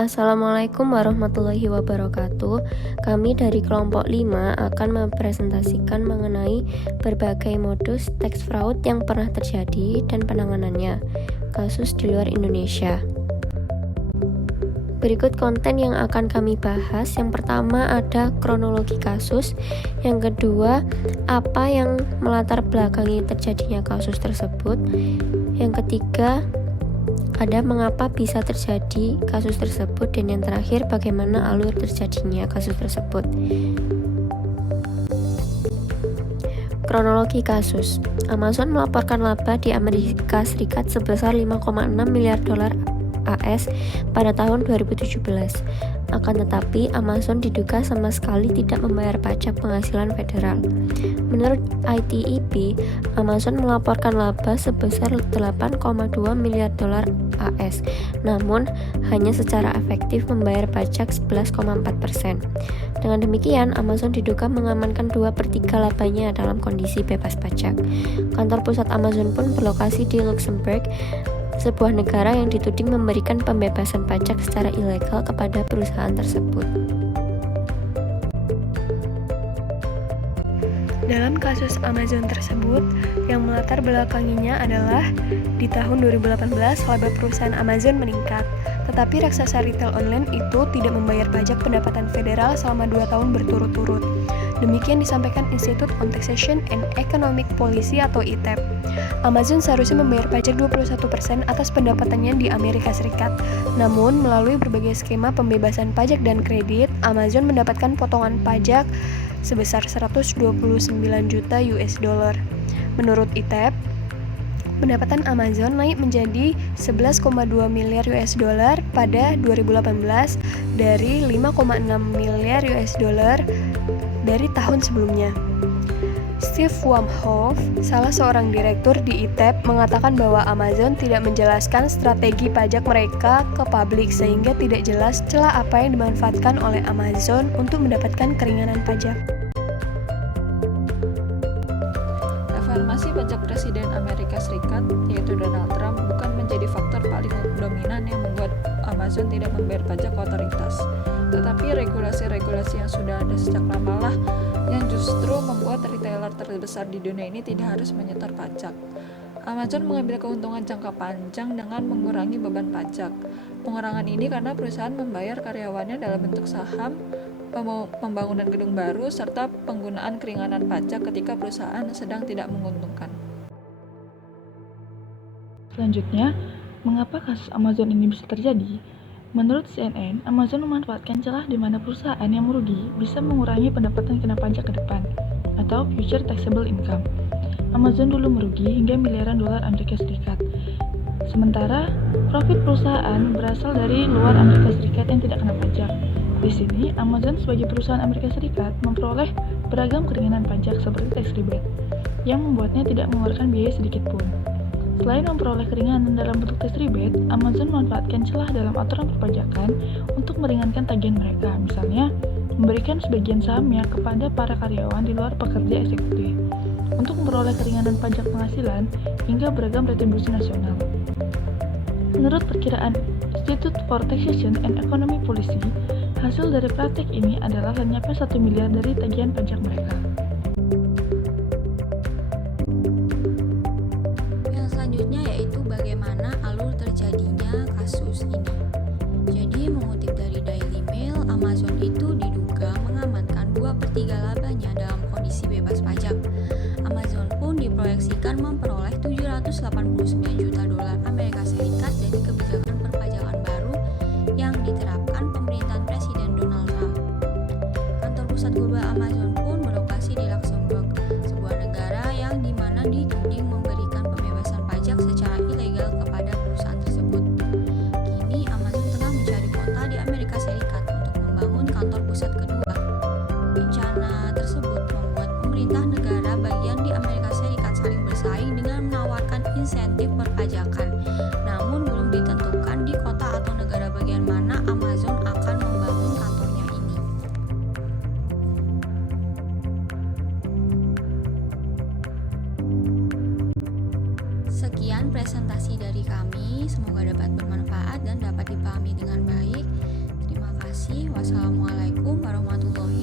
Assalamualaikum warahmatullahi wabarakatuh. Kami dari kelompok 5 akan mempresentasikan mengenai berbagai modus tax fraud yang pernah terjadi dan penanganannya, kasus di luar Indonesia. Berikut konten yang akan kami bahas. Yang pertama ada kronologi kasus, yang kedua apa yang melatar belakangi terjadinya kasus tersebut, yang ketiga ada mengapa bisa terjadi kasus tersebut, dan yang terakhir bagaimana alur terjadinya kasus tersebut. Kronologi kasus. Amazon melaporkan laba di Amerika Serikat sebesar 5,6 miliar dolar AS pada tahun 2017. Akan tetapi, Amazon diduga sama sekali tidak membayar pajak penghasilan federal. Menurut ITEP, Amazon melaporkan laba sebesar 8,2 miliar dolar AS, namun hanya secara efektif membayar pajak 11,4%. Dengan demikian, Amazon diduga mengamankan 2/3 labanya dalam kondisi bebas pajak. Kantor pusat Amazon pun berlokasi di Luxembourg, sebuah negara yang dituding memberikan pembebasan pajak secara ilegal kepada perusahaan tersebut. Dalam kasus Amazon tersebut, yang melatar belakanginya adalah di tahun 2018 laba perusahaan Amazon meningkat, tetapi raksasa retail online itu tidak membayar pajak pendapatan federal selama 2 tahun berturut-turut. Demikian disampaikan Institute on Taxation and Economic Policy atau ITEP. Amazon seharusnya membayar pajak 21% atas pendapatannya di Amerika Serikat. Namun, melalui berbagai skema pembebasan pajak dan kredit, Amazon mendapatkan potongan pajak sebesar 129 juta US dollar. Menurut ITEP, pendapatan Amazon naik menjadi 11,2 miliar US dollar pada 2018 dari 5,6 miliar US dollar dari tahun sebelumnya. Steve Wamhoff, salah seorang direktur di ITEP, mengatakan bahwa Amazon tidak menjelaskan strategi pajak mereka ke publik sehingga tidak jelas celah apa yang dimanfaatkan oleh Amazon untuk mendapatkan keringanan pajak. Reformasi pajak Presiden Amerika Serikat, yaitu Donald Trump, bukan menjadi faktor paling dominan yang membuat Amazon tidak membayar pajak ke otoritas, tetapi regulasi-regulasi yang sudah ada sejak lama lah yang justru membuat retailer terbesar di dunia ini tidak harus menyetor pajak. Amazon mengambil keuntungan jangka panjang dengan mengurangi beban pajak. Pengurangan ini karena perusahaan membayar karyawannya dalam bentuk saham, pembangunan gedung baru, serta penggunaan keringanan pajak ketika perusahaan sedang tidak menguntungkan. Selanjutnya, mengapa kasus Amazon ini bisa terjadi? Menurut CNN, Amazon memanfaatkan celah di mana perusahaan yang merugi bisa mengurangi pendapatan kena pajak ke depan, atau future taxable income. Amazon dulu merugi hingga miliaran dolar Amerika Serikat. Sementara, profit perusahaan berasal dari luar Amerika Serikat yang tidak kena pajak. Di sini, Amazon sebagai perusahaan Amerika Serikat memperoleh beragam keringanan pajak seperti tax rebate, yang membuatnya tidak mengeluarkan biaya sedikit pun. Selain memperoleh keringanan dalam bentuk tax rebate, Amazon memanfaatkan celah dalam aturan perpajakan untuk meringankan tagihan mereka, misalnya memberikan sebagian sahamnya kepada para karyawan di luar pekerja eksekutif untuk memperoleh keringanan pajak penghasilan hingga beragam retribusi nasional. Menurut perkiraan Institute for Taxation and Economic Policy, hasil dari praktik ini adalah lenyapnya 1 miliar dari tagihan pajak mereka. Yang selanjutnya yaitu bagaimana alur terjadinya kasus ini. Jadi mengutip dari Daily Mail, Amazon itu diduga mengamankan 2/3 labanya dalam kondisi bebas pajak. Amazon pun diproyeksikan memperoleh 789 juta dolar Amerika Serikat dari kebijakan perpajakan baru yang diterapkan pemerintahan Presiden Donald Trump. Kantor pusat global Amazon pun berlokasi di Luxembourg, sebuah negara yang dimana dituding memberikan pembebasan pajak secara ilegal kepada perusahaan tersebut. Kini Amazon kasih. Wassalamualaikum warahmatullahi